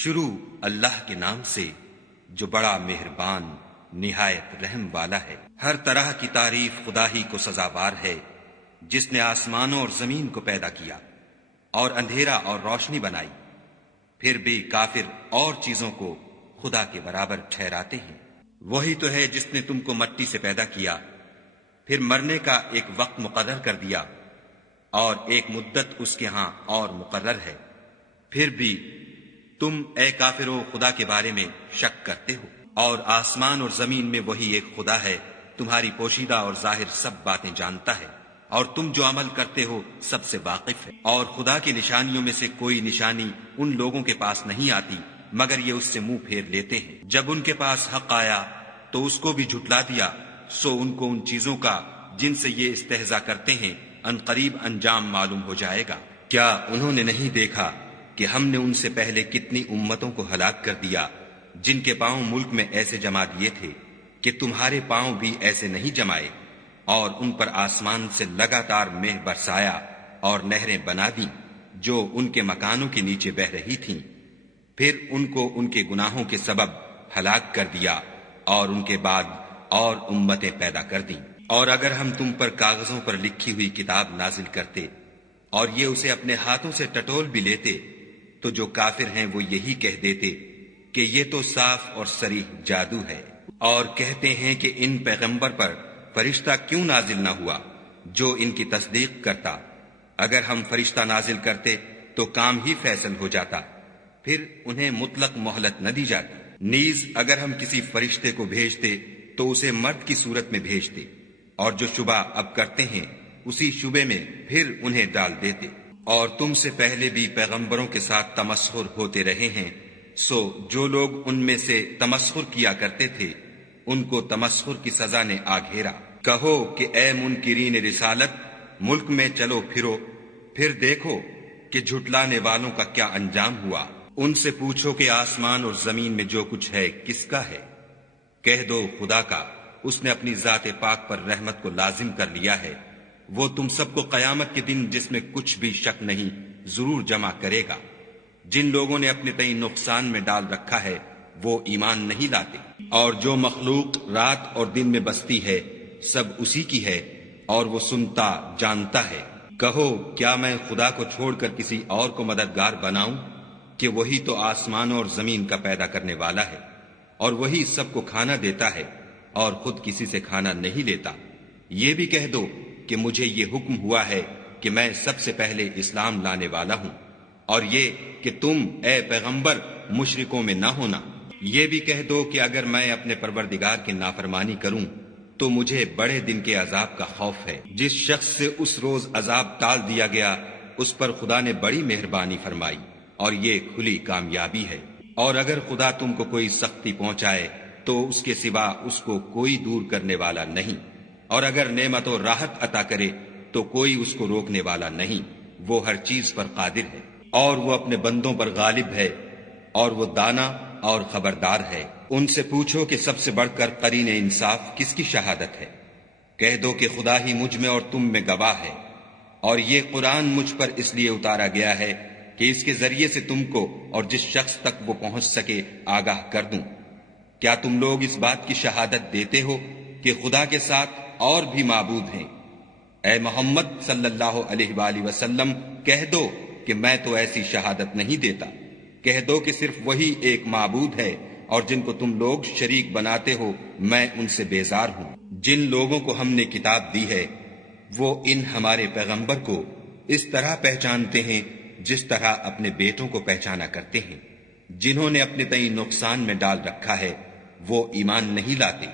شروع اللہ کے نام سے جو بڑا مہربان نہایت رحم والا ہے۔ ہر طرح کی تعریف خدا ہی کو سزاوار ہے، جس نے آسمانوں اور زمین کو پیدا کیا اور اندھیرا اور روشنی بنائی۔ پھر بھی کافر اور چیزوں کو خدا کے برابر ٹھہراتے ہیں۔ وہی تو ہے جس نے تم کو مٹی سے پیدا کیا، پھر مرنے کا ایک وقت مقرر کر دیا اور ایک مدت اس کے ہاں اور مقرر ہے۔ پھر بھی تم اے کافرو خدا کے بارے میں شک کرتے ہو، اور آسمان اور زمین میں وہی ایک خدا ہے، تمہاری پوشیدہ اور ظاہر سب باتیں جانتا ہے، اور تم جو عمل کرتے ہو سب سے واقف ہے۔ اور خدا کی نشانیوں میں سے کوئی نشانی ان لوگوں کے پاس نہیں آتی مگر یہ اس سے منہ پھیر لیتے ہیں۔ جب ان کے پاس حق آیا تو اس کو بھی جھٹلا دیا، سو ان کو ان چیزوں کا جن سے یہ استہزاء کرتے ہیں ان قریب انجام معلوم ہو جائے گا۔ کیا انہوں نے نہیں دیکھا کہ ہم نے ان سے پہلے کتنی امتوں کو ہلاک کر دیا جن کے پاؤں ملک میں ایسے جما دیے تھے کہ تمہارے پاؤں بھی ایسے نہیں جمائے، اور ان پر آسمان سے لگاتار مہ برسایا اور نہریں بنا دیں جو ان کے مکانوں کے نیچے بہہ رہی تھیں۔ پھر ان کو ان کے گناہوں کے سبب ہلاک کر دیا اور ان کے بعد اور امتیں پیدا کر دیں۔ اور اگر ہم تم پر کاغذوں پر لکھی ہوئی کتاب نازل کرتے اور یہ اسے اپنے ہاتھوں سے ٹٹول بھی لیتے تو جو کافر ہیں وہ یہی کہہ دیتے کہ یہ تو صاف اور صریح جادو ہے، اور کہتے ہیں کہ ان پیغمبر پر فرشتہ کیوں نازل نہ ہوا جو ان کی تصدیق کرتا۔ اگر ہم فرشتہ نازل کرتے تو کام ہی فیصل ہو جاتا، پھر انہیں مطلق مہلت نہ دی جاتی۔ نیز اگر ہم کسی فرشتے کو بھیجتے تو اسے مرد کی صورت میں بھیجتے، اور جو شبہ اب کرتے ہیں اسی شبے میں پھر انہیں ڈال دیتے۔ اور تم سے پہلے بھی پیغمبروں کے ساتھ تمسخر ہوتے رہے ہیں، سو جو لوگ ان میں سے تمسخر کیا کرتے تھے ان کو تمسخر کی سزا نے آ گھیرا۔ کہو کہ اے منکرین رسالت، ملک میں چلو پھرو، پھر دیکھو کہ جھٹلانے والوں کا کیا انجام ہوا۔ ان سے پوچھو کہ آسمان اور زمین میں جو کچھ ہے کس کا ہے؟ کہہ دو خدا کا، اس نے اپنی ذات پاک پر رحمت کو لازم کر لیا ہے۔ وہ تم سب کو قیامت کے دن جس میں کچھ بھی شک نہیں ضرور جمع کرے گا۔ جن لوگوں نے اپنے تئیں نقصان میں ڈال رکھا ہے وہ ایمان نہیں لاتے، اور جو مخلوق رات اور دن میں بستی ہے سب اسی کی ہے، اور وہ سنتا جانتا ہے۔ کہو کیا میں خدا کو چھوڑ کر کسی اور کو مددگار بناؤں کہ وہی تو آسمان اور زمین کا پیدا کرنے والا ہے، اور وہی سب کو کھانا دیتا ہے اور خود کسی سے کھانا نہیں لیتا۔ یہ بھی کہہ دو کہ مجھے یہ حکم ہوا ہے کہ میں سب سے پہلے اسلام لانے والا ہوں، اور یہ کہ تم اے پیغمبر مشرکوں میں نہ ہونا۔ یہ بھی کہہ دو کہ اگر میں اپنے پروردگار کی نافرمانی کروں تو مجھے بڑے دن کے عذاب کا خوف ہے۔ جس شخص سے اس روز عذاب ٹال دیا گیا اس پر خدا نے بڑی مہربانی فرمائی، اور یہ کھلی کامیابی ہے۔ اور اگر خدا تم کو کوئی سختی پہنچائے تو اس کے سوا اس کو کوئی دور کرنے والا نہیں، اور اگر نعمت و راحت عطا کرے تو کوئی اس کو روکنے والا نہیں۔ وہ ہر چیز پر قادر ہے، اور وہ اپنے بندوں پر غالب ہے، اور وہ دانا اور خبردار ہے۔ ان سے پوچھو کہ سب سے بڑھ کر قرین انصاف کس کی شہادت ہے؟ کہہ دو کہ خدا ہی مجھ میں اور تم میں گواہ ہے، اور یہ قرآن مجھ پر اس لیے اتارا گیا ہے کہ اس کے ذریعے سے تم کو اور جس شخص تک وہ پہنچ سکے آگاہ کر دوں۔ کیا تم لوگ اس بات کی شہادت دیتے ہو کہ خدا کے ساتھ اور بھی معبود ہیں؟ اے محمد صلی اللہ علیہ وآلہ وسلم کہہ دو کہ میں تو ایسی شہادت نہیں دیتا۔ کہہ دو کہ صرف وہی ایک معبود ہے، اور جن کو تم لوگ شریک بناتے ہو میں ان سے بیزار ہوں۔ جن لوگوں کو ہم نے کتاب دی ہے وہ ان ہمارے پیغمبر کو اس طرح پہچانتے ہیں جس طرح اپنے بیٹوں کو پہچانا کرتے ہیں۔ جنہوں نے اپنے تئیں نقصان میں ڈال رکھا ہے وہ ایمان نہیں لاتے۔